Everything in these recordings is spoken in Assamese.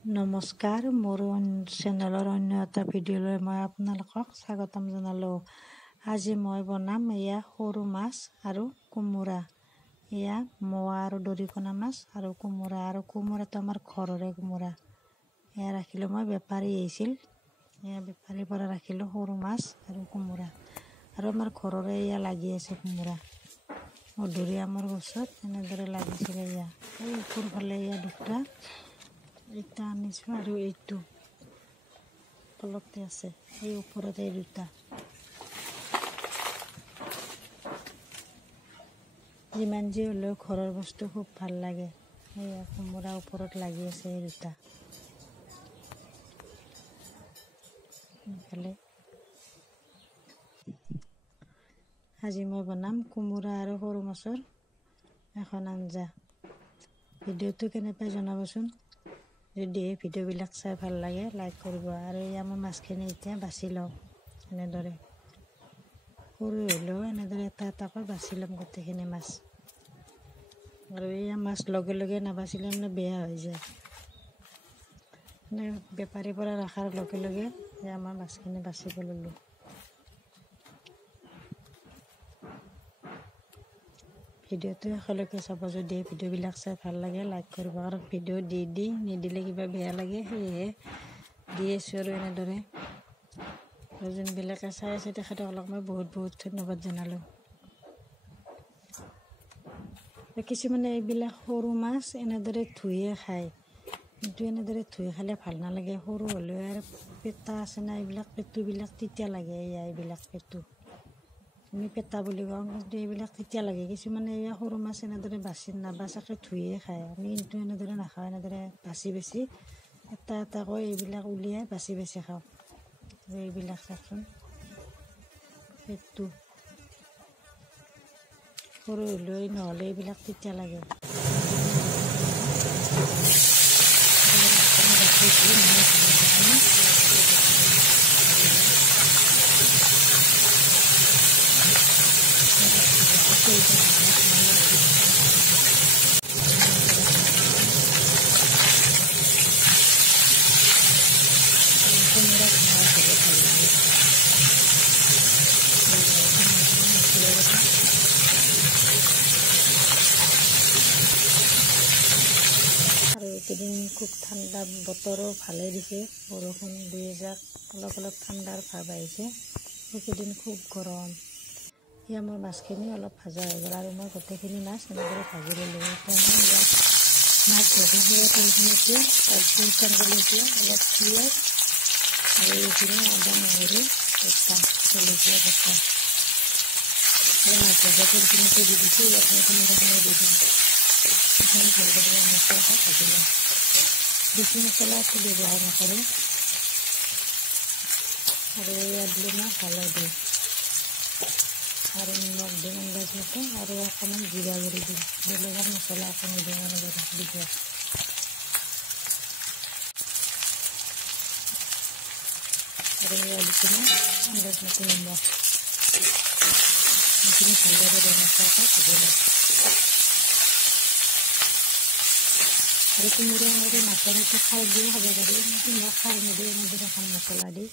নমস্কাৰ, মোৰ চেনেলৰ অন্য এটা ভিডিঅ'লৈ মই আপোনালোকক স্বাগতম জনালোঁ। আজি মই বনাম এয়া সৰু মাছ আৰু কোমোৰা। এয়া মোৱা আৰু দৰিকণা মাছ আৰু কোমোৰাটো আমাৰ ঘৰৰে কোমোৰা। এয়া ৰাখিলোঁ মই, বেপাৰী আহিছিল, এয়া বেপাৰীৰ পৰা ৰাখিলোঁ সৰু মাছ আৰু কোমোৰা। আৰু আমাৰ ঘৰৰে এয়া লাগি আছে কোমোৰা। মধুৰিআমৰ গছত এনেদৰে লাগিছিলে এয়া। এই ওপৰ ফালে এয়া দুটা, এইটা আনিছোঁ আৰু এইটো তলতে আছে, এই ওপৰত এই দুটা। যিমান যি হ'লেও ঘৰৰ বস্তু খুব ভাল লাগে। এয়া কোমোৰা ওপৰত লাগি আছে এই দুটা। এইফালে আজি মই বনাম কোমোৰা আৰু সৰু মাছৰ এখন আঞ্জা। ভিডিঅ'টো কেনে পাই জনাবচোন। যদি এই ভিডিঅ'বিলাক চাই ভাল লাগে লাইক কৰিব। আৰু এয়া মই মাছখিনি এতিয়া বাছি লওঁ। এনেদৰে সৰু হ'লেও এনেদৰে এটা এটাকৈ বাছি ল'ম গোটেইখিনি মাছ। আৰু এয়া মাছ লগে লগে নাবাচিলে মানে বেয়া হৈ যায়। মানে বেপাৰীৰ পৰা ৰখাৰ লগে লগে এয়া মই মাছখিনি বাচিব ল'লোঁ। ভিডিঅ'টো শেষলৈকে চাব। যদি এই ভিডিঅ'বিলাক চাই ভাল লাগে লাইক কৰিব। কাৰণ ভিডিঅ' দি নিদিলে কিবা বেয়া লাগে, সেয়েহে দি আছোঁ আৰু এনেদৰে। আৰু যোনবিলাকে চাই আছে তেখেতসকলক মই বহুত ধন্যবাদ জনালোঁ। কিছুমানে এইবিলাক সৰু মাছ এনেদৰে ধুইয়ে খায়, কিন্তু এনেদৰে ধুই খালে ভাল নালাগে। সৰু হ'লেও আৰু পেটা আছে না, এইবিলাক পেটুবিলাক তিতা লাগে। এইবিলাক পেটু আমি পেটা বুলি কওঁ, কিন্তু এইবিলাক তিতা লাগে। কিছুমানে এয়া সৰু মাছ এনেদৰে নাবাচাকে ধুইয়ে খায়। আমি কিন্তু এনেদৰে নাখাওঁ, এনেদৰে বাছি এটা এটাকৈ এইবিলাক উলিয়াই বাছি খাওঁ। এইবিলাক চাওকচোন, পেটু সৰু হ'লেও নহ'লে এইবিলাক তিতা লাগে। এইকেইদিন খুব ঠাণ্ডা, বতৰো ভালে দিছে, বৰষুণ দুই এজাক, অলপ ঠাণ্ডাৰ ভাৱ আহিছে। এইকেইদিন খুব গৰম। এয়া মোৰ মাছখিনি অলপ ভাজা হৈ গ'ল আৰু মই গোটেইখিনি মাছ এনেদৰে ভাজি ল'লোঁ। এতিয়া মই ইয়াত মাছ ভজা তেলখিনিতে শুকান জলকীয়া, অলপ পিঁয়াজ আৰু এইখিনি আদা নহৰু বটা, জলকীয়া বটা আৰু মাছ ভজা তেলখিনিতে দি দিছোঁ। ইয়াত মই কোমোৰাখিনি দি দিম। এইখিনি ভালদৰে মছলা ভাজি লওঁ। বেছি মছলা একো ব্যৱহাৰ নকৰোঁ। আৰু ইয়াত দিলোঁ মই হালধি আৰু নিমখ দিম আন্দাজ মতে, আৰু অকণমান জিৰা গুড়ি দিম। বেলেগৰ মছলা একো নিদিওঁ, এনেদৰে দিব। আৰু ইয়াত দিছোঁ মই আন্দাজ মতে নিমখ। এইখিনি ভালদৰে মছলাকৈ ভাজি লওঁ। আৰু কোমোৰা এনেদৰে মাছৰ সৈতে খাৰ দিও খাব পাৰি, কিন্তু মই খাৰ নিদিওঁ, এনেদৰে খাম মছলা দি।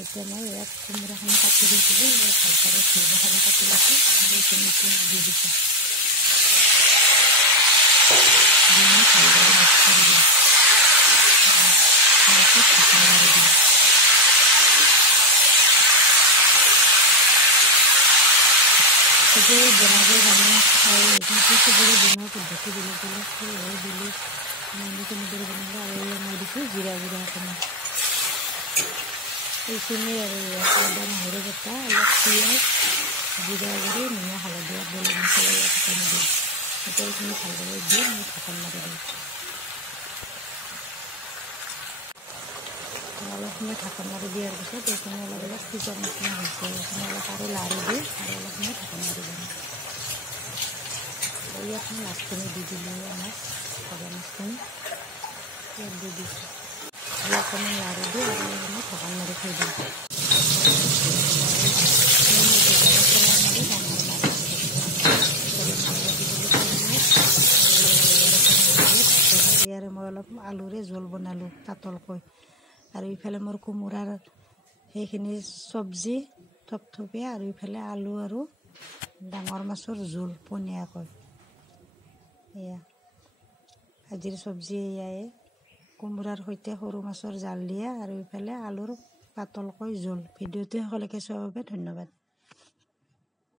এতিয়া মই ইয়াত কোমোৰাখিনি কাটি দিছিলোঁ, ভালদৰে ধুই কাটি লৈছোঁ আৰু এইখিনি দি দিছোঁ। মই ভালদৰে মিক্স কৰি দিওঁ, ঢাকন মাৰি দিওঁ। চবেই বনাব জানে আৰু কিন্তু চবৰে বনোৱা পদ্ধতি বেলেগ বেলেগ, সেয়েহে দিলোঁ মই কেনেদৰে বনালোঁ। আৰু এয়া মই দিছোঁ জিৰা গুড়া অকণমান, এইখিনি আৰু আদা নহৰু বটা, অলপ পিঁয়াজ, জিৰা গুড়ি, নিমখ হালধি আৰু বেলেগ মছলা ইয়াত অকণ দিওঁ। এতিয়া এইখিনি ভালদৰে দি মই ঢাকন মাৰি দিওঁ। অলপ সময় ঢাকন মাৰি দিয়াৰ পিছত এইখিনি অলপ সিজাৰ নিচিনা হৈছে। এইখিনি অলপ আৰু লাৰি দি আৰু অলপ সময় ঢাকন মাৰি দিওঁ। ইয়াত মই মাছখিনি দি দিলোঁ, মাছ ভজা মাছখিনি ইয়াত দি দিছোঁ। ইয়াত অকণমান লাৰি দি আৰু মই ঢাকন মাৰি থৈ দিওঁ। আৰু মই অলপ আলুৰে জোল বনালোঁ পাতলকৈ। আৰু ইফালে মোৰ কোমোৰাৰ সেইখিনি চব্জি থপথপীয়া, আৰু ইফালে আলু আৰু ডাঙৰ মাছৰ জোল পনীয়াকৈ। এয়া আজিৰ চব্জি এয়াই, কোমোৰাৰ সৈতে সৰু মাছৰ জাল দিয়া, আৰু ইফালে আলুৰ পাতলকৈ জোল। ভিডিঅ'টো সকলোকে চোৱাৰ বাবে ধন্যবাদ।